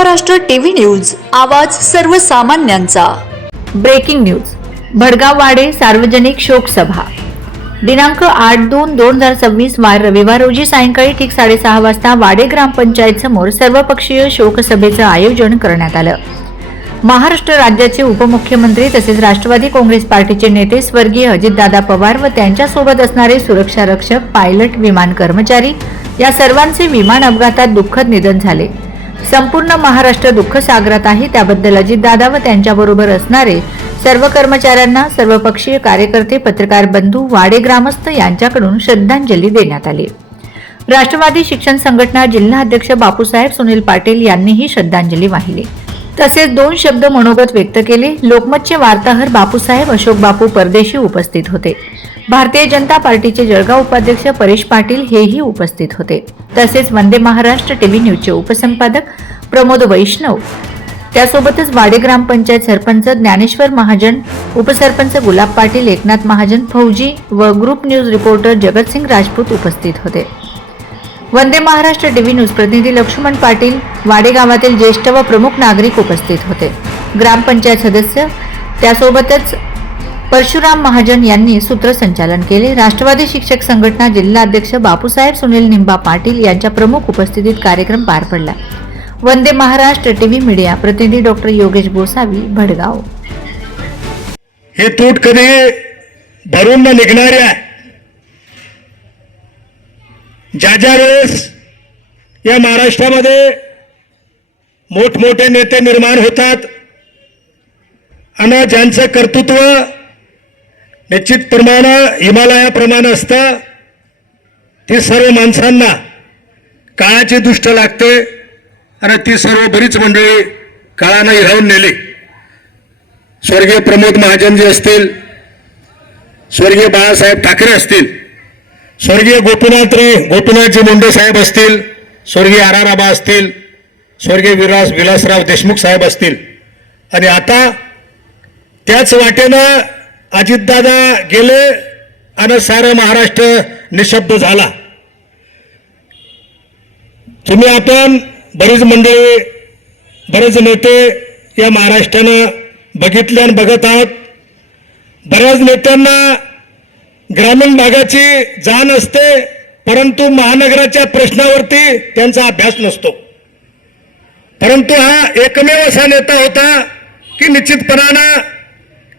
Maharashtra TV news, आवाज सर्वसामान्यांचा। Breaking news. Bhadgaon वाडे सार्वजनिक शोक सभा दिनांक 8/2/2026 वार रविवार रोजी सायंकाळी ठीक 6:30 वाजता वाडे ग्रामपंचायत समोर सर्वपक्षीय शोकसभेचं आयोजन करण्यात आलं। महाराष्ट्र राज्याचे उपमुख्यमंत्री तसेच राष्ट्रवादी काँग्रेस पार्टीचे नेते स्वर्गीय अजितदादा पवार व त्यांच्यासोबत असणारे सुरक्षा रक्षक, पायलट, विमान कर्मचारी या सर्वांचे विमान अपघातात दुःखद निधन झाले। संपूर्ण महाराष्ट्र दुःख सागरात आहे, त्याबद्दल अजितदादा व त्यांच्याबरोबर असणारे सर्व कर्मचाऱ्यांना, सर्वपक्षीय कार्यकर्ते, पत्रकार बंधू, वाडे ग्रामस्थ यांच्याकडून श्रद्धांजली देण्यात आली। राष्ट्रवादी शिक्षण संघटना जिल्हा अध्यक्ष बापूसाहेब सुनील पाटील यांनीही श्रद्धांजली वाहिली, तसेच 2 शब्द मनोगत व्यक्त केले। लोकमतचे वार्ताहर बापूसाहेब अशोक बापू परदेशी उपस्थित होते। भारतीय जनता पार्टीचे जळगाव उपाध्यक्ष परेश पाटील हेही उपस्थित होते। तसेच वंदे महाराष्ट्र टीव्ही न्यूजचे उपसंपादक प्रमोद वैष्णव, त्यासोबतच वाडे ग्रामपंचायत सरपंच ज्ञानेश्वर महाजन, उपसरपंच गुलाब पाटील, एकनाथ महाजन, फौजी व group news reporter Jagat Singh Rajput उपस्थित होते। वंदे महाराष्ट्र टीव्ही न्यूज प्रतिनिधी लक्ष्मण पाटील, वाडे गावातील ज्येष्ठ व प्रमुख नागरिक उपस्थित होते। ग्रामपंचायत सदस्य त्यासोबतच परशुराम महाजन यांनी सूत्रसंचालन केले। राष्ट्रवादी शिक्षक संघटना जिल्हा अध्यक्ष बापूसाहेब सुनील निंबा पाटील यांच्या प्रमुख उपस्थितीत कार्यक्रम पार पडला। वंदे महाराष्ट्र टीव्ही मीडिया प्रतिनिधी डॉक्टर योगेश गोसावी, भडगाव। हे तूट कधी भरून न निघणाऱ्या, ज्या वेळेस या महाराष्ट्रामध्ये मोठमोठे नेते निर्माण होतात आणि ज्यांचं कर्तृत्व निश्चितप्रमाणे हिमालयाप्रमाणे असतं, ती सर्व माणसांना काळाची दृष्ट लागते आणि ती सर्व बरीच मंडळी काळानं हिरावून नेली। स्वर्गीय प्रमोद महाजनजी असतील, स्वर्गीय बाळासाहेब ठाकरे असतील, स्वर्गीय गोपीनाथजी मुंडे साहेब असतील, स्वर्गीय आराराबा असतील, स्वर्गीय विलासराव देशमुख साहेब असतील, आणि आता त्याच वाटेनं अजितदादा गेले आणि सारा महाराष्ट्र निशब्द झाला। तुम्ही आपण बरीच मंडळी, बरेच नेते या महाराष्ट्रानं बघितले आणि बघत आहोत। बऱ्याच नेत्यांना ग्रामीण भागाची जाण असते, परंतु महानगराच्या प्रश्नावरती त्यांचा अभ्यास नसतो। परंतु हा एकमेव असा नेता होता की निश्चितपणानं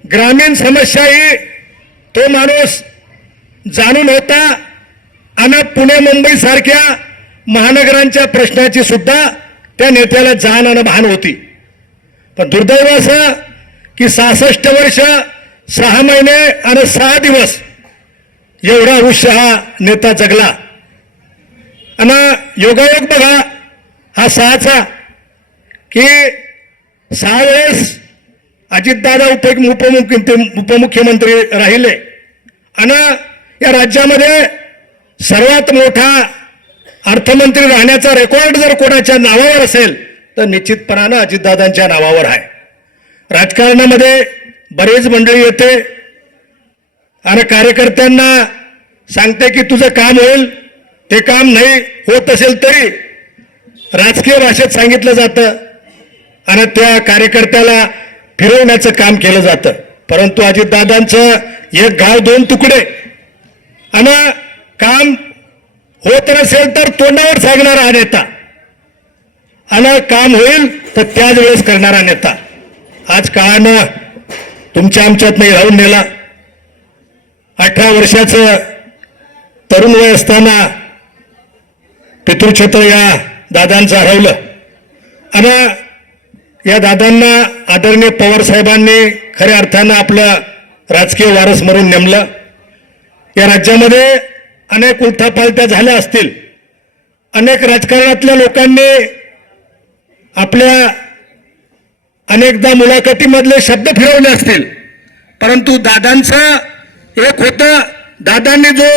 ग्रामीण समस्याही तो माणूस जाणून होता आणि पुणे मुंबई सारख्या महानगरांच्या प्रश्नाची सुद्धा त्या नेत्याला जाण आणि भान होती। पण दुर्दैव असं की 66 वर्ष 6 महिने आणि 6 दिवस एवढा आयुष्य हा नेता जगला। आणि योगायोग बघा हा 6चा की 6 वेळेस अजितदादा उपमुख्यमंत्री राहिले आणि या राज्यामध्ये सर्वात मोठा अर्थमंत्री राहण्याचा रेकॉर्ड जर कोणाच्या नावावर असेल तर निश्चितपणानं अजितदादांच्या नावावर आहे। राजकारणामध्ये बरेच मंडळी येते आणि कार्यकर्त्यांना सांगते की तुझं काम होईल, ते काम नाही होत असेल तरी राजकीय भाषेत सांगितलं जातं आणि त्या कार्यकर्त्याला फिरवण्याचं काम केलं जातं। परंतु अजितदादांचं एक घाव 2 तुकडे आणि काम होत नसेल तर तोंडावर सांगणारा हा नेता आणि काम होईल तर त्याच वेळेस करणारा नेता। आज काळानं तुमच्या आमच्यातनं राहून नेला। 18 वर्षाचं तरुण वय असताना पितृक्षेत्र या दादांचं हरवलं आणि या दादांना आदरणीय पवार साहेबांनी खऱ्या अर्थानं आपलं राजकीय वारस म्हणून नेमलं। या राज्यामध्ये अनेक उलथापालथ्या झाल्या असतील, अनेक राजकारणातल्या लोकांनी आपल्या अनेकदा मुलाखतीमधले शब्द फिरवले असतील, परंतु दादांचं एक होतं, दादांनी जो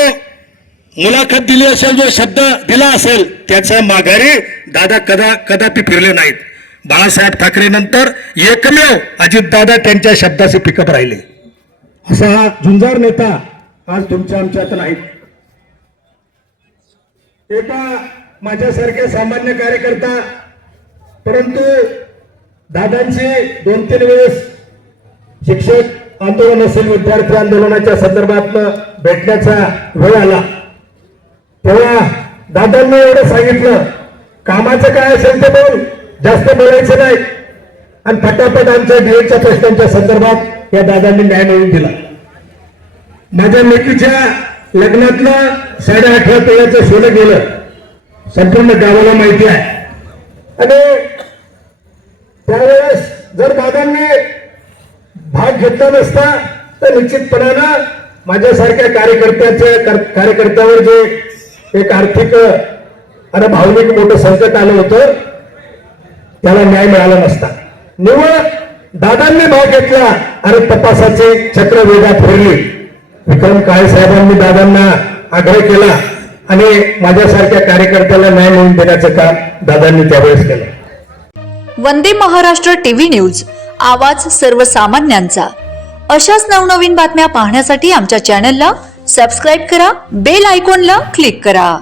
मुलाखत दिली असेल, जो शब्द दिला असेल त्याचा माघारी दादा कदापि फिरले नाहीत। बाळासाहेब ठाकरे नंतर एकमेव अजितदादा त्यांच्या शब्दाचे पिकअप राहिले। असा हा झुंजार नेता आज तुमच्या आमच्यात नाहीत। एका माझ्यासारख्या सामान्य कार्यकर्ता परंतु दादांची 2-3 वेळेस शिक्षक आंदोलन असेल, विद्यार्थी आंदोलनाच्या संदर्भात भेटण्याचा वेळ आला, तेव्हा दादांनी एवढं सांगितलं, कामाचं काय असेल ते बोल, जास्त बोलायचं नाही. आणि फटाफट आमच्या डीएडच्या प्रश्नांच्या संदर्भात या दादांनी न्याय मिळवून दिला. माझ्या लेकीच्या लग्नातलं 8.5 तोळ्याचं सोनं गेलं, संपूर्ण गावाला माहिती आहे. आणि त्यावेळेस जर दादांनी भाग घेतला नसता तर निश्चितपणानं माझ्यासारख्या कार्यकर्त्यावर जे एक आर्थिक आणि भावनिक मोठं संकट आलं होतं त्याला न्याय मिळाला नसता. निव्वळ दादांनी भाग घेतला आणि तपासाचे चक्र वेगात फिरली. विक्रम काळे साहेबांनी दादांना आग्रह केला आणि माझ्यासारख्या कार्यकर्त्याला न्याय मिळवून देण्याचं काम दादांनी त्यावेळेस केलं. वंदे महाराष्ट्र टीव्ही न्यूज, आवाज सर्वसामान्यांचा. अशाच नवनवीन बातम्या पाहण्यासाठी आमच्या चॅनलला सबस्क्राईब करा, बेल आयकॉनला क्लिक करा.